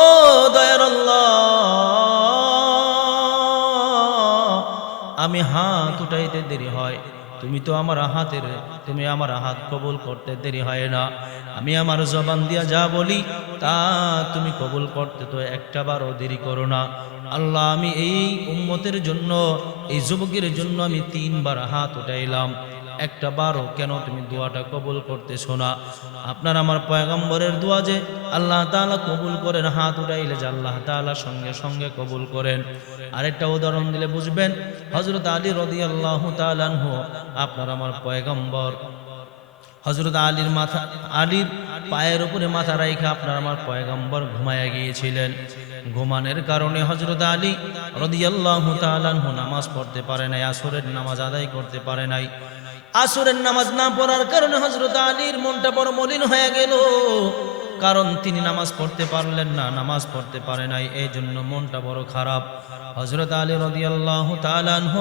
ও দয়ার আমি হাত উঠাইতে দেরি হয়। তুমি তো আমার হাতের, তুমি আমার হাত কবুল করতে দেরি হয় না। আমি আমার জবান দিয়া যা বলি, তা তুমি কবুল করতে তো একটা বারও দেরি করো না। আল্লাহ, আমি এই উম্মতের জন্য, এই যুবকের জন্য আমি তিনবার হাত উঠাইলাম। একটা বারও কেন তুমি দোয়াটা কবুল করতেছো না? আপনার আমার পয়গম্বরের দোয়া যে আল্লাহ তাআলা কবুল করেন, হাত উঠাইলে যে আল্লাহ তাআলা সঙ্গে সঙ্গে কবুল করেন। আরেকটা উদাহরণ দিলে বুঝবেন হজরত আলী রদি আল্লাহ তালানহ আপনার আমার পয়গম্বর। হজরত আলীর মাথা, আলীর পায়ের উপরে মাথা রাইখা আপনার আমার পয়গম্বর ঘুমায়া গিয়েছিলেন। ঘুমানোর কারণে হজরত আলী রদিয়াল্লাহ তালানহু নামাজ পড়তে পারে নাই, আসরের নামাজ আদায় করতে পারে নাই। আসরের নামাজ না পড়ার কারণে হজরত আলীর মনটা বড় মলিন হয়ে গেল। কারণ তিনি নামাজ পড়তে পারলেন না, নামাজ পড়তে পারে নাই এই জন্য মনটা বড় খারাপ। হজরত আলী রদিয়াল্লাহ তালানহ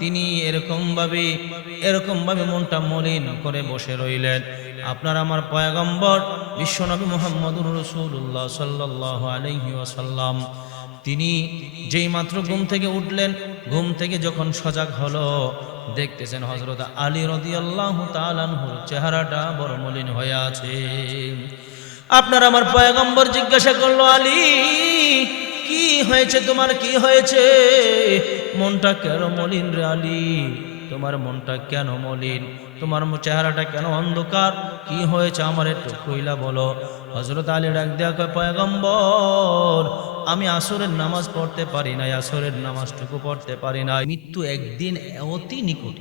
তিনি এরকম ভাবে এরকম ভাবে মনটা মলিন করে বসে রইলেন। আপনার আমার পয়গম্বর বিশ্বনবী মোহাম্মদুর রসুল্লাহ সাল্লাহ আলহি তিনি যেই মাত্র ঘুম থেকে উঠলেন, ঘুম থেকে যখন সজাগ হলো, দেখতেছেন হজরত আলী রদিয়াল্লাহ তালানহুর চেহারাটা বড় মলিন হয়ে আছে। আপনার আমার পয়গম্বর জিজ্ঞাসা করল, আলী, কি হয়েছে? তোমার কি হয়েছে? মনটা কেন মলিন রে আলী? তোমার মনটা কেন মলিন? তোমার চেহারাটা কেন অন্ধকার? কি হয়েছে? আমার একটু কইলা বলো। হজরত আলী ডাক দেয়া পয়গম্বর আমি আসরের নামাজ পড়তে পারি নাই, আসরের নামাজটুকু পড়তে পারি না মৃত্যু একদিন অতি নিকট।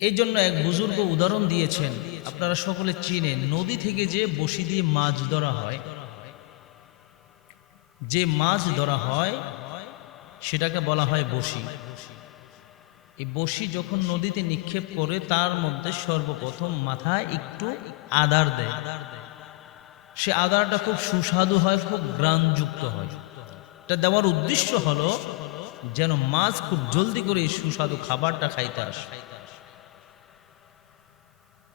এই জন্য এক বুজুর্গ উদাহরণ দিয়েছেন, আপনারা সকলে চিনেন, নদী থেকে যে বসি দিয়ে মাছ ধরা হয়, যে মাছ ধরা হয়, সেটাকে বলা হয় বসি। এই বসি যখন নদীতে নিক্ষেপ করে, তার মধ্যে সর্বপ্রথম মাথায় একটু আদার দেয়। সে আদারটা খুব সুস্বাদু হয়, খুব গ্রানযুক্ত হয়। এটা দেওয়ার উদ্দেশ্য হলো যেন মাছ খুব জলদি করে এই সুস্বাদু খাবারটা খাইতে আসে।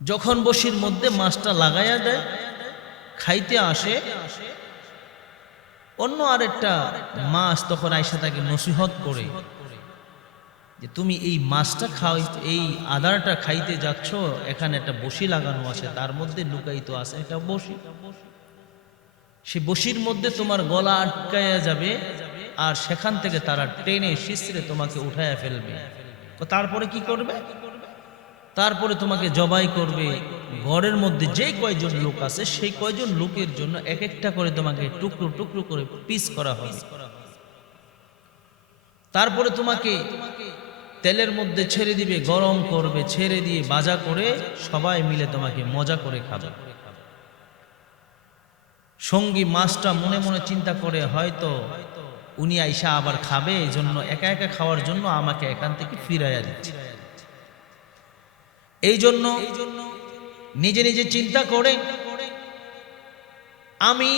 যখন বসির মধ্যে মাছটা লাগাইয়া দেয়, খাইতে আসে, অন্য আরেকটা মাছ তখন আইসা তাকে নসিহত করে যে, তুমি এই মাছটা খাও, এই আদারটা খাইতে যাচ্ছ, এখানে একটা বসি লাগানো আছে, তার মধ্যে লুকাইতো আছে একটা বসি। সে বসির মধ্যে তোমার গলা আটকাইয়া যাবে আর সেখান থেকে তারা টেনে শিশরে তোমাকে উঠাইয়া ফেলবে। তারপরে কি করবে? তারপরে তোমাকে জবাই করবে। ঘরের মধ্যে যে কয়জন লোক আছে, সেই কয়জন লোকের জন্য এক একটা করে তোমাকে টুকরো টুকরো করে পিস করা হবে। তারপরে তোমাকে তেলের মধ্যে ছেড়ে দিবে, গরম করবে, ছেড়ে দিয়ে বাজা করে সবাই মিলে তোমাকে মজা করে খাবে। সঙ্গী মাছটা মনে মনে চিন্তা করে, হয়তো উনি আইসা আবার খাবে এই জন্য একা একা খাওয়ার জন্য আমাকে এখান থেকে ফিরাইয়া দিচ্ছে। এই জন্য নিজে নিজে চিন্তা করে, আমি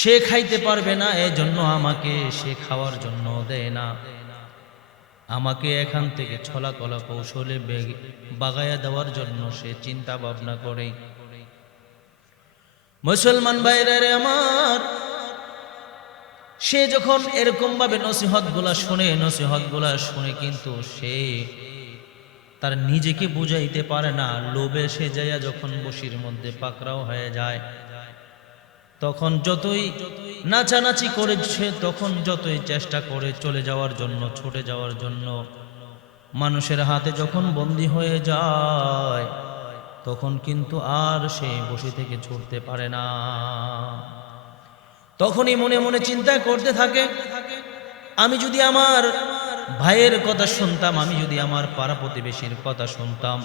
সে খাইতে পারবে না এই জন্য আমাকে সে খাওয়ার জন্য দেয় না। আমাকে এখান থেকে ছলা কলা কৌশলে বাগায়া দেওয়ার জন্য সে চিন্তা ভাবনা করে। মুসলমান ভাইরা রে আমার, সে যখন এরকম ভাবে নসিহতগুলা শুনে নসিহতগুলা শুনে কিন্তু সে তার নিজেকে বুঝাইতে পারে না। লোভে সে যাইয়া যখন বসির মধ্যে পাকড়াও হয়ে যায়, তখন যতই নাচানাচি করে সে তখন যতই চেষ্টা করে চলে যাওয়ার জন্য, ছুটে যাওয়ার জন্য, মানুষের হাতে যখন বন্দি হয়ে যায় তখন কিন্তু আর সে বসে থেকে ছুটতে পারে না। তখনই মনে মনে চিন্তা করতে থাকে, আমি যদি আমার ভাইয়ের কথা শুনতাম, আমি যদি আমার পাড়া প্রতিবেশীর কথা শুনতাম,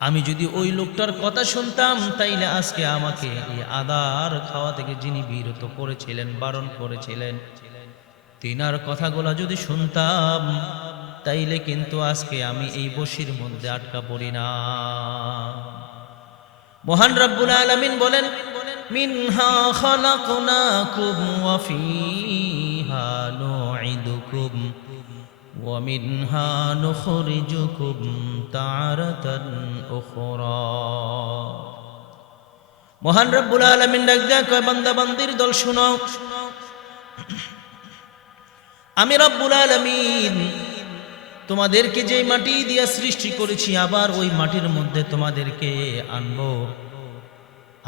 আমি যদি ওই লোকটার কথা শুনতাম, তাইলে আজকে আমাকে এই আদার খাওয়া থেকে যিনি বিরত করেছিলেন, বারণ করেছিলেন, তিনার কথাগুলা যদি শুনতাম তাইলে কিন্তু আজকে আমি এই বসির মধ্যে আটকা পড়ি না। মহান রব্বুল আলামিন বলেন মহান রব্বুল ডাক বান্দা, বান্দির দল শুনো। আমি রব্বুল আলমিন তোমাদেরকে যে মাটি দিয়া সৃষ্টি করেছি, আবার ওই মাটির মধ্যে তোমাদেরকে আনব।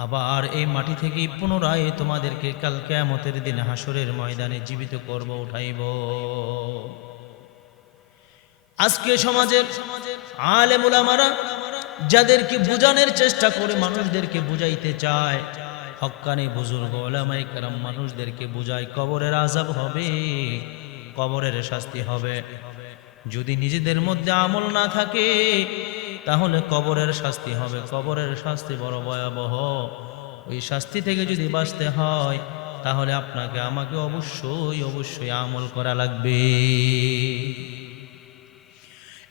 আবার এই মাটি থেকে পুনরায় তোমাদেরকে কাল কেয়ামতের দিন হাসরের ময়দানে জীবিত করব, উঠাইব। আজকে সমাজের আলেমুলামারা যাদেরকে বুঝানোর চেষ্টা করে মানুষদেরকে বুঝাইতে চায়, হক্কানি বুজুর্গ মানুষদেরকে বুঝায়, কবরের আজাব হবে, কবরের শাস্তি হবে। যদি নিজেদের মধ্যে আমল না থাকে, তাহলে কবরের শাস্তি হবে। কবরের শাস্তি বড় ভয়াবহ। ওই শাস্তি থেকে যদি বাঁচতে হয়, তাহলে আপনাকে, আমাকে অবশ্যই অবশ্যই আমল করা লাগবে।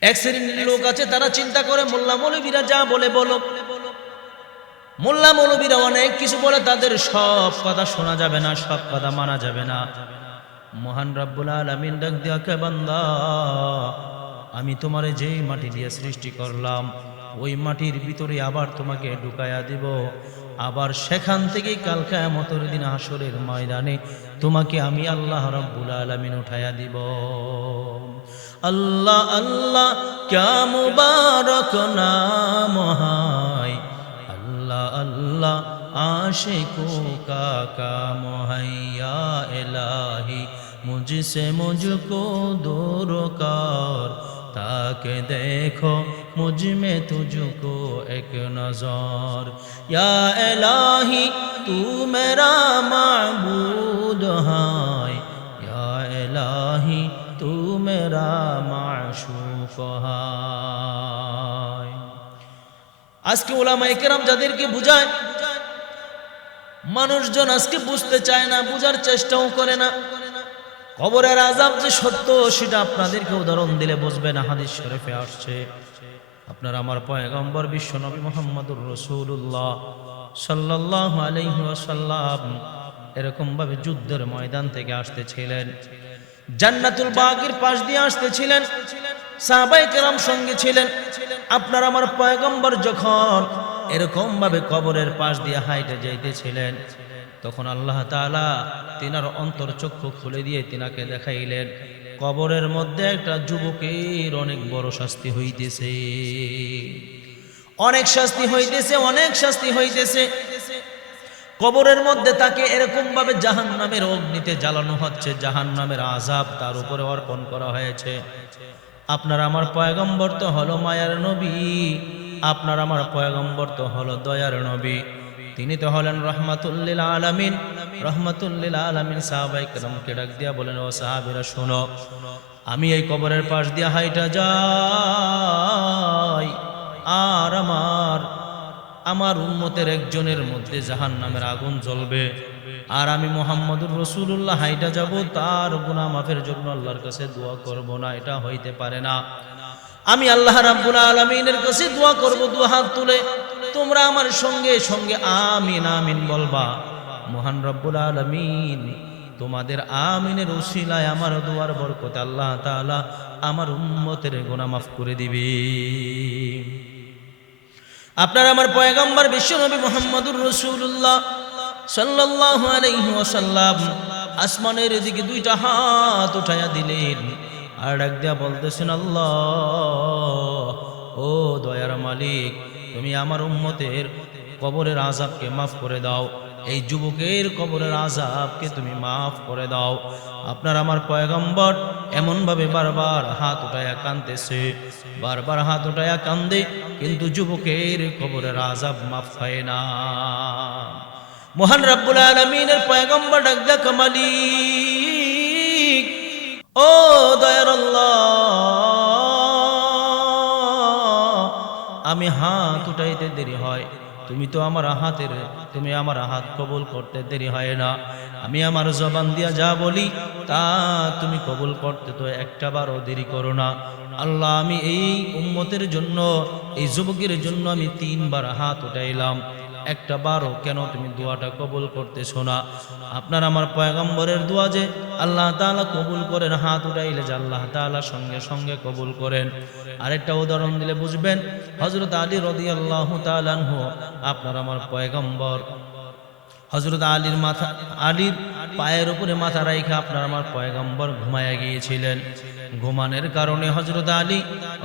এক শ্রেণির লোক আছে, তারা চিন্তা করে, মোল্লা মৌলবীরা যা বলে বলো। মোল্লা মৌলবীরা অনেক কিছু বলে, তাদের সব কথা শোনা যাবে না, সব কথা মানা যাবে না। মহান রব্বুল আলমিন ডাক দিয়া, কে বান্দা? আমি তোমারে যেই মাটি দিয়ে সৃষ্টি করলাম, ওই মাটির ভিতরে আবার তোমাকে ঢুকায়া দিব। আবার সেখান থেকেই কালকা মতর দিন আসরের ময়দানে তোমাকে আমি আল্লাহ রব্বুল আলমিন উঠাইয়া দিব। আল্লাহ আল্লাহ, ক্যা নাম আল্লাহ আল্লাহ আশে কাকা মহাইয়া এলাহি। মুঝসে মুঝকো দূরকার তাকে দেখো মুঝ মে তুঝকো এক নজর। ইয়া এলাহি, তু মেরা মাবুদ হায় ইয়া এলাহি, তু মেরা মাশুক হায় আজকে ওলামা একরাম যাদেরকে বুঝায়, মানুষজন আজকে বুঝতে চায় না, বুঝার চেষ্টাও করে না। কবরের আজাব যে সত্য, সেটা আপনাদেরকে উদাহরণ দিলে বুঝবে না হাদিস শরীফে আসছে। আপনার আমার পয়গম্বর বিশ্ব নবী মোহাম্মদুর রসুল্লাহ সাল্লাহ আলহি আসাল্লাম এরকম ভাবে যুদ্ধের ময়দান থেকে আসতেছিলেন। জান্নাতুল বাগের পাশ দিয়ে আসতেছিলেন। সাহাবাই কেরাম সঙ্গে ছিলেন। আপনার আমার পয়গম্বর যখন এরকম ভাবে কবরের পাশ দিয়ে হাইটে যাইতেছিলেন তখন আল্লাহ তাআলা তিনার অন্তর চক্ষু খুলে দিয়ে তিনাকে দেখাইলেন। কবরের মধ্যে একটা যুবকের অনেক বড় শাস্তি হইতেছে। অনেক শাস্তি হইতেছে, অনেক শাস্তি হইতেছে। কবরের মধ্যে তাকে এরকম ভাবে জাহান নামের অগ্নিতে জ্বালানো হচ্ছে জাহান নামের আজাব তার উপরে অর্পণ করা হয়েছে। আপনার আমার পয়গম্বর তো হলো মায়ার নবী, আপনার আমার পয়গম্বর তো হলো দয়ার নবী। তিনি তো হলেন রহমাতুল্লিল আলামিন। রহমাতুল্লিল আলামিন সাহাবাই কেরামকে ডাক দিয়া বলেন, ও সাহাবিরা, শোনো, আমি এই কবরের পাশ দিয়া হাইটা যাই, আর আমার আমার উন্মতের একজনের মধ্যে জাহান নামের আগুন জ্বলবে। আর আমি মোহাম্মদুর রসুল্লাহ হাইটা যাব, তার গুনা মাফের জন্য আল্লাহর কাছে দোয়া করব না, এটা হইতে পারে না। আমি আল্লাহ রাব্বুল আলামিনের কাছে দোয়া করব, দু হাত তুলে তোমরা আমার সঙ্গে সঙ্গে আমিন আমিন বলবা। মহান রব্বুল আলামিন, তোমাদের আমিনের উসিলায় আমার দোয়ার বরকত আল্লাহ তাআলা আমার উম্মতের গুনাহ মাফ করে দিবে। আপনার আমার পয়গম্বর বিশ্বনবী মোহাম্মদুর রসুল্লাহ আলাইহি ওয়াসাল্লাম আসমানের দিকে দুইটা হাত উঠাইয়া দিলেন। আর ডাক দিয়া বলতেছেন, আল্লাহ, ও দয়ার মালিক তুমি আমার উম্মতের কবরের আজাবকে মাফ করে দাও। এই যুবকের কবরের আজাবকে তুমি মাফ করে দাও। আপনার আমার পয়গম্বর এমনভাবে বারবার হাত উঠায়া কান্দতেছে বারবার হাত উঠায়া কান্দে, কিন্তু যুবকের কবরের আজাব মাফ হয় না। মহান রাব্বুল আলমিনের পয়গম্বর ডাক দেয়া কামালি ও দয়ার আমি হাত উঠাইতে দেরি হয়। তুমি তো আমার হাতের, তুমি আমার হাত কবুল করতে দেরি হয় না। আমি আমার জবান দিয়া যা বলি, তা তুমি কবুল করতে তো একটা বারও দেরি করো না। আল্লাহ, আমি এই উম্মতের জন্য, এই যুবকের জন্য আমি তিনবার হাত উঠাইলাম। একটা বারো, কেন তুমি দোয়াটা কবুল করতেছো না? আপনার আমার পয়গম্বরের দোয়া যে আল্লাহ তাআলা কবুল করেন, হাত উঠাইলে যে আল্লাহ তাআলা সঙ্গে সঙ্গে কবুল করেন। আরেকটা উদাহরণ দিলে বুঝবেন হজরত আলী রদি আল্লাহ তালানহু আপনার আমার পয়গম্বর। হজরত আলীর মাথা, আলীর পায়ের উপরে মাথা রাইখা আপনার আমার পয়গম্বর ঘুমায়া গিয়েছিলেন। ঘুমানোর কারণে হজরত আলী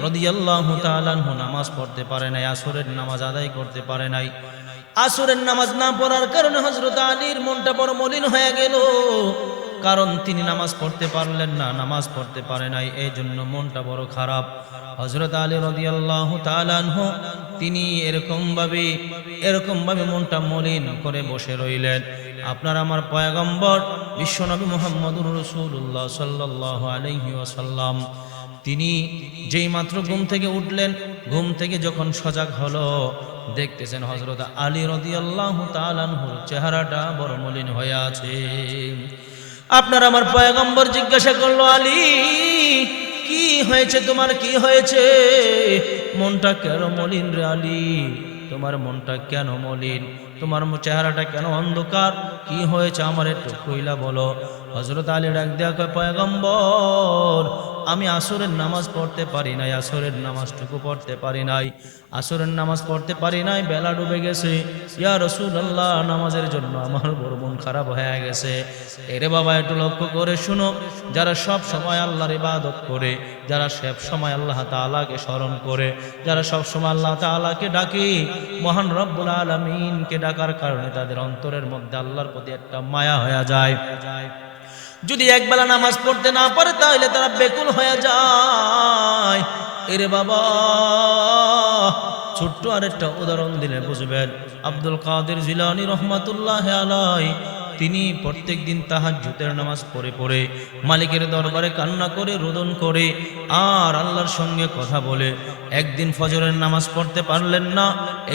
রদিয়াল্লাহ তালানহু নামাজ পড়তে পারে নাই, আসরের নামাজ আদায় করতে পারে নাই। আসরের নামাজ না পড়ার কারণে হজরত আলীর মনটা বড় মলিন হয়ে গেল। কারণ তিনি নামাজ পড়তে পারলেন না, নামাজ পড়তে পারে নাই এই জন্য মনটা বড় খারাপ। হজরত আলী রদিয়াল্লাহ তালানহ তিনি এরকমভাবে এরকমভাবে মনটা মলিন করে বসে রইলেন। আপনার আমার পয়গম্বর বিশ্বনবী মোহাম্মদুর রসুল্লাহ সাল্লাহ আলহি ওয়াসাল্লাম, তিনি যেই মাত্র ঘুম থেকে উঠলেন ঘুম থেকে যখন সজাগ হলো, দেখতেছেন হজরত আলী রদিয়াল্লাহ তালানহুর চেহারাটা বড় মলিন হয়ে আছে। আপনার আমার পয়গম্বর জিজ্ঞাসা করল, আলী, কি হয়েছে? তোমার কি হয়েছে? মনটা কেন মলিন রে আলী? তোমার মনটা কেন মলিন? তোমার চেহারাটা কেন অন্ধকার? কি হয়েছে? আমার একটু কইলা বলো। হজরত আলী ডাক কয়, পয়গম্বর আমি আসরের নামাজ পড়তে পারি নাই, আসরের নামাজটুকু পড়তে পারি নাই। আসরের নামাজ পড়তে পারি নাই, বেলা ডুবে গেছে। ইয়া রসুল্লাহ নামাজের জন্য আমার বড় মন খারাপ হয়ে গেছে। এরে বাবা, একটু লক্ষ্য করে শুনো। যারা সব সময় আল্লাহর ইবাদত করে, যারা সব সময় আল্লাহ তাআলাকে স্মরণ করে, যারা সব সময় আল্লাহ তাআলাকে ডাকে, মহান রব্বুল আলমিনকে ডাকার কারণে তাদের অন্তরের মধ্যে আল্লাহর প্রতি একটা মায়া হয়ে যায়। যদি একবেলা নামাজ পড়তে না পারে, তাহলে তারা বেকুল হয়ে যায়। এরে বাবা, ছোট্ট আরেকটা উদাহরণ দিলে বুঝবেন। আব্দুল কাদের জিলানি রহমাতুল্লাহ আলাই তিনি প্রত্যেক দিন তাহার জুতের নামাজ পড়ে পড়ে, মালিকের দরবারে কান্না করে, রোদন করে, আর আল্লাহর সঙ্গে কথা বলে। একদিন ফজরের নামাজ পড়তে পারলেন না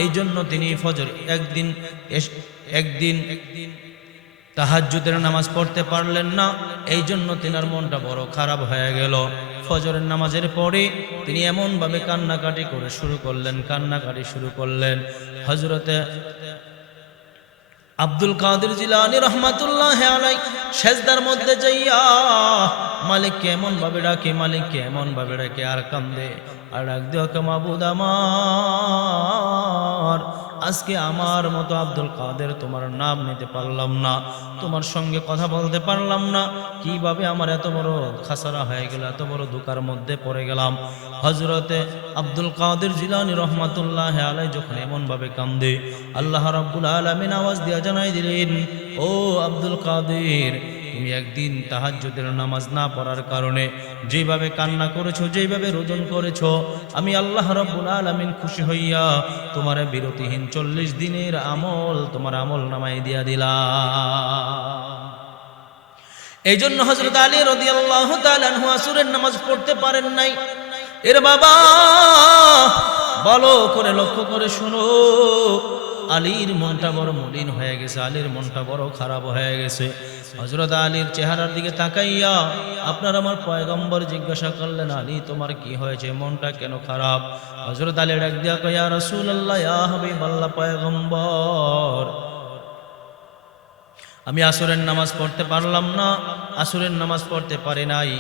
এই জন্য তিনি ফজর একদিন একদিন একদিন তাহাজ্জুদের নামাজ পড়তে পারলেন না। এই জন্য তিনার মনটা বড় খারাপ হয়ে গেল। ফজরের নামাজের পরে তিনি এমনভাবে কান্নাকাটি করে শুরু করলেন, কান্নাকাটি শুরু করলেন। হজরতে আব্দুল কাদের জিলানি রহমাতুল্লাহ আলাই সেজদার মধ্যে যাইয়া মালিককে এমন ভাবে ডাকে, মালিককে এমন ভাবে ডাকে, আর কান্দে। আর ডাক দিও কে মাবুদ আমার। আজকে আমার মতো আব্দুল কাদের তোমার নাম নিতে পারলাম না, তোমার সঙ্গে কথা বলতে পারলাম না, কীভাবে আমার এত বড় খাসারা হয়ে গেল, এত বড় দুকার মধ্যে পড়ে গেলাম। হজরতে আব্দুল কাদের জিলানি রহমাতুল্লাহ আলাই যখন এমনভাবে কান্দে, আল্লাহ রাব্বুল আলামিন আওয়াজ দিয়া জানাই দিলেন, ও আব্দুল কাদের তুমি একদিন তাহাজ্জুদের নামাজ না পড়ার কারণে যেভাবে কান্না করেছ, যেভাবে রোদন করেছ, আমি আল্লাহ রাব্বুল আলামিন খুশি হইয়া তোমার বিরতিহীন চল্লিশ দিনের আমল, তোমার আমল নামাই দিয়া দিলা এই জন্য হজরত আলী রদি আল্লাহ আসুরের নামাজ পড়তে পারেন নাই। এর বাবা ভালো করে লক্ষ্য করে শোনো, আলীর মনটা বড় মলিন হয়ে গেছে, আলীর মনটা বড় খারাপ হয়ে গেছে। হজরত আলীর চেহারার দিকে তাকাইয়া আপনার আমার পয়গম্বর জিজ্ঞাসা করলেন, আলী, তোমার কি হয়েছে? মনটা কেন খারাপ? হজরত আলী ডাক দিয়া কয়া রসুল আল্লাহ হাবিব পয়গম্বর, আমি আসরের নামাজ পড়তে পারলাম না, আসরের নামাজ পড়তে পারি নাই।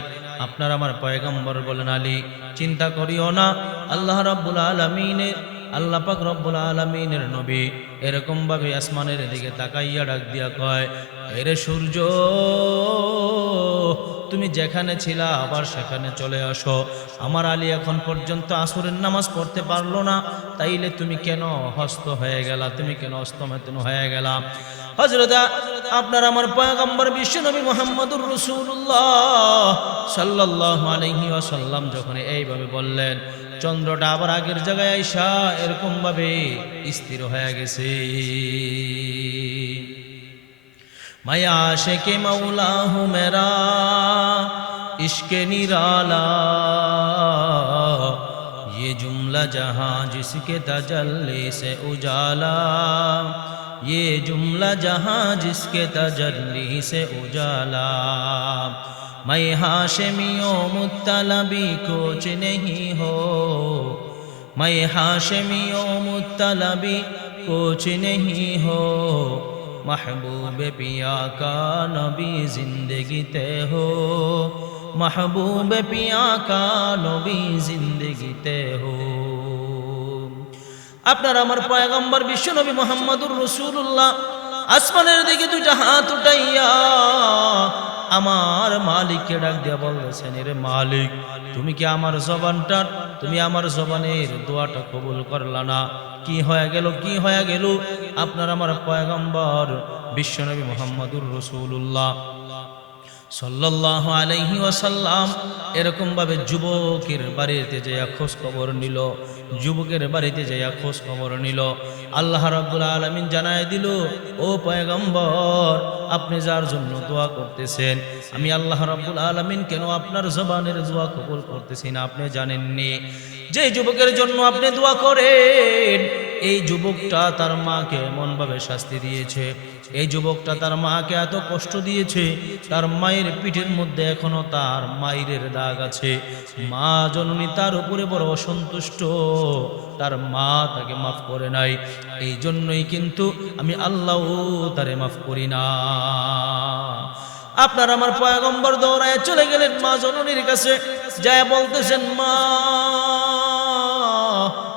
আপনার আমার পয়গম্বর বলেন, আলী, চিন্তা করিও না, আল্লাহ রব্বুল আলমিনের, আল্লাহ পাক রব্বুল আলমিনের নবী। এরকমভাবে আসমানের দিকে তাকাইয়া ডাক দিয়া কয় এরে সূর্য, তুমি যেখানে ছিলা আবার সেখানে চলে আসো। আমার আলী এখন পর্যন্ত আসরের নামাজ পড়তে পারল না। তাইলে তুমি কেন হস্ত হয়ে গেলা? তুমি কেন অস্তমেতন হয়ে গেলা? হজরত আপনার আমার পয়গম্বর বিশ্বনবী মোহাম্মদুর রসুল্লাহ সাল্লাহ আলহি ওয়াসাল্লাম যখন এইভাবে বললেন, চন্দ্রটা আবার আগের জায়গায় আইসা এরকম ভাবে স্থির হয়ে গেছে। میں عاشق مولا ہوں میرا عشق نرالا یہ جملہ جہاں جس کے تجلی سے اجالا یہ جملہ جہاں جس کے تجلی سے اجالا میں ہاشمیوں مطلبی کوچ نہیں ہو میں ہاشمیوں مطلبی کوچ نہیں ہو محبوب پیا کا نبی زندگی تے ہو محبوب پیا کا نبی زندگی تے ہو আপনার আমার পয়গম্বর বিশ্বনবী মোহাম্মদুর রসুল্লাহ আসমানের দিকে দুইটা হাত উঠাইয়া আমার মালিককে ডাক দিয়া বলছেন এর মালিক, তুমি কি আমার জবানটার তুমি আমার জবানের দোয়াটা কবুল করলা না? কি হয়ে গেল, কি হয়ে গেল? আপনার আমার পয়গম্বর বিশ্বনবী মোহাম্মদুর রসুল্লাহ সাল্লাহ আলাইহি ওয়াসাল্লাম এরকম ভাবে যুবকের বাড়িতে যাইয়া খোঁজ খবর নিল, যুবকের বাড়িতে যাইয়া খোঁজ খবর নিল। আল্লাহ রাব্বুল আলামিন জানায় দিল, ও পয়গম্বর, আপনি যার জন্য দোয়া করতেছেন, আমি আল্লাহ রাব্বুল আলামিন কেন আপনার জবানের দোয়া কবুল করতেছি না, আপনি জানেননি? যে যুবকের জন্য আপনি দোয়া করেন, এই যুবকটা তার মাকে এমনভাবে শাস্তি দিয়েছে। এই যুবকটা তার মাকে এত কষ্ট দিয়েছে, তার মায়ের পিঠের মধ্যে এখনও তার মায়ের দাগ আছে। মা জননী তার উপরে বড় অসন্তুষ্ট, তার মা তাকে মাফ করে নাই। এই জন্যই কিন্তু আমি আল্লাহ তারে মাফ করি না। আপনার আমার পয়গম্বর দৌড়ায় চলে গেলেন মা জননীর কাছে, যায় বলতেছেন, মা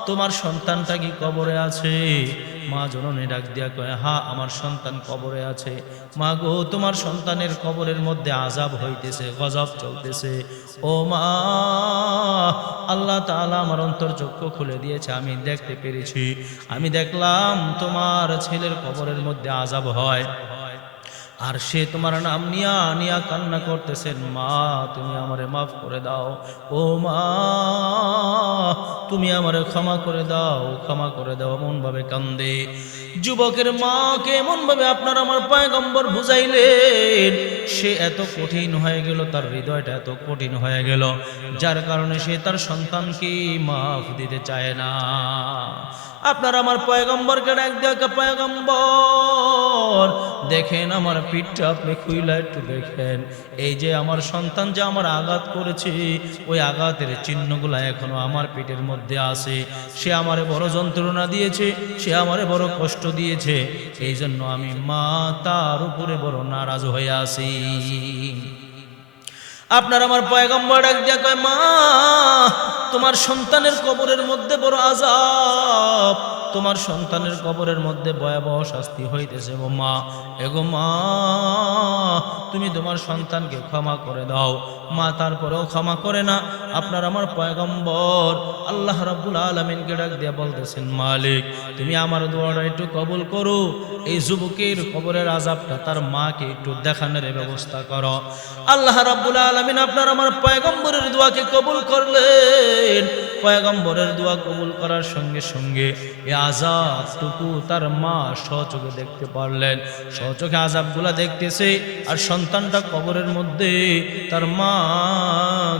তোমার সন্তানটা কি কবরে আছে? মা জননী ডাক দিয়া কয়, হা, আমার সন্তান কবরে আছে। মা গো, তোমার সন্তানের কবরের মধ্যে আজাব হইতেছে, গজব চলতেছে। ও মা, আল্লাহ তাআলা আমার অন্তর অন্তর্চক্ষু খুলে দিয়েছে, আমি দেখতে পেরেছি। আমি দেখলাম তোমার ছেলের কবরের মধ্যে আজাব হয়। আর সে তোমার নাম নিয়া নিয়া কান্না করতেছেন, মা, তুমি আমারে মাফ করে দাও। ও মা, তুমি আমারে ক্ষমা করে দাও, ক্ষমা করে দাও। এমন ভাবে কান্দে। যুবকের মাকে এমন ভাবে আপনার আমার পায়গম্বর বুঝাইলেন। সে এত কঠিন হয়ে গেল, তার হৃদয়টা এত কঠিন হয়ে গেল, যার কারণে সে তার সন্তানকে মাফ দিতে চায় না। আপনার আমার পয়গম্বরকে ডাক দেখা পয়গম্বর। দেখেন আমার পিঠটা আপনি খুইলা একটু দেখেন। এই যে আমার সন্তান যে আমার আঘাত করেছে, ওই আঘাতের চিহ্নগুলো এখনও আমার পিঠের মধ্যে আছে। সে আমারে বড় যন্ত্রণা দিয়েছে, সে আমারে বড় কষ্ট দিয়েছে। এই জন্য আমি মা তার উপরে বড় নারাজ হয়ে আছি। আপনার আমার পয়গম্বর ডাক দিয়া কয় মা তোমার সন্তানের কবরের মধ্যে বড় আজাব তোমার সন্তানের কবরের মধ্যে ভয়াবহ শাস্তি হইতেছে গো মা। এগো মা, তুমি তোমার সন্তানকে ক্ষমা করে দাও। মা তারপরেও ক্ষমা করে না। আপনার আমার পয়গম্বর আল্লাহ রাব্বুল আলমিনকে ডাক দিয়ে বলতেছেন, মালিক, তুমি আমার দোয়াটা একটু কবুল করো। এই যুবকের কবরের আজাবটা তার মাকে একটু দেখানোর ব্যবস্থা করো। আল্লাহ রাব্বুল আলমিন আপনার আমার পয়গম্বরের দোয়াকে কবুল করলেন। পয়গম্বরের দোয়া কবুল করার সঙ্গে সঙ্গে এই আজাবটুকু তার মা সচোখে দেখতে পারলেন। সচোখে আজাবগুলা দেখতেছে আর সন্তানটা কবরের মধ্যে তার মা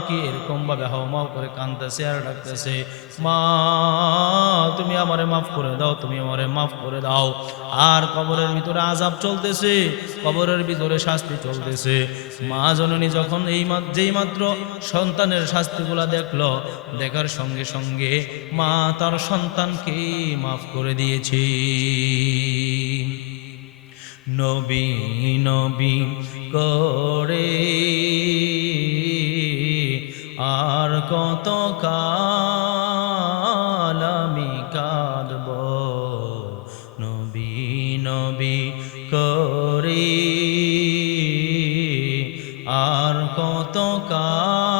কি এরকম ভাবে হাওমাও করে কাঁদতেছে আর ডাকতেছে, মা, তুমি আমারে মাফ করে দাও, তুমি আমারে মাফ করে দাও। আর কবরের ভিতরে আজাব চলতেছে, কবরের ভিতরে শাস্তি চলতেছে। মা জননী যখন এই মা- যেই মাত্র সন্তানের শাস্তিগুলা দেখল, দেখার সঙ্গে সঙ্গে মা তার সন্তানকে মাফ করে দিয়েছে। নবী নবী করে আর কত কাল আমি কাঁদব? নবী নবী করে আর কত কাল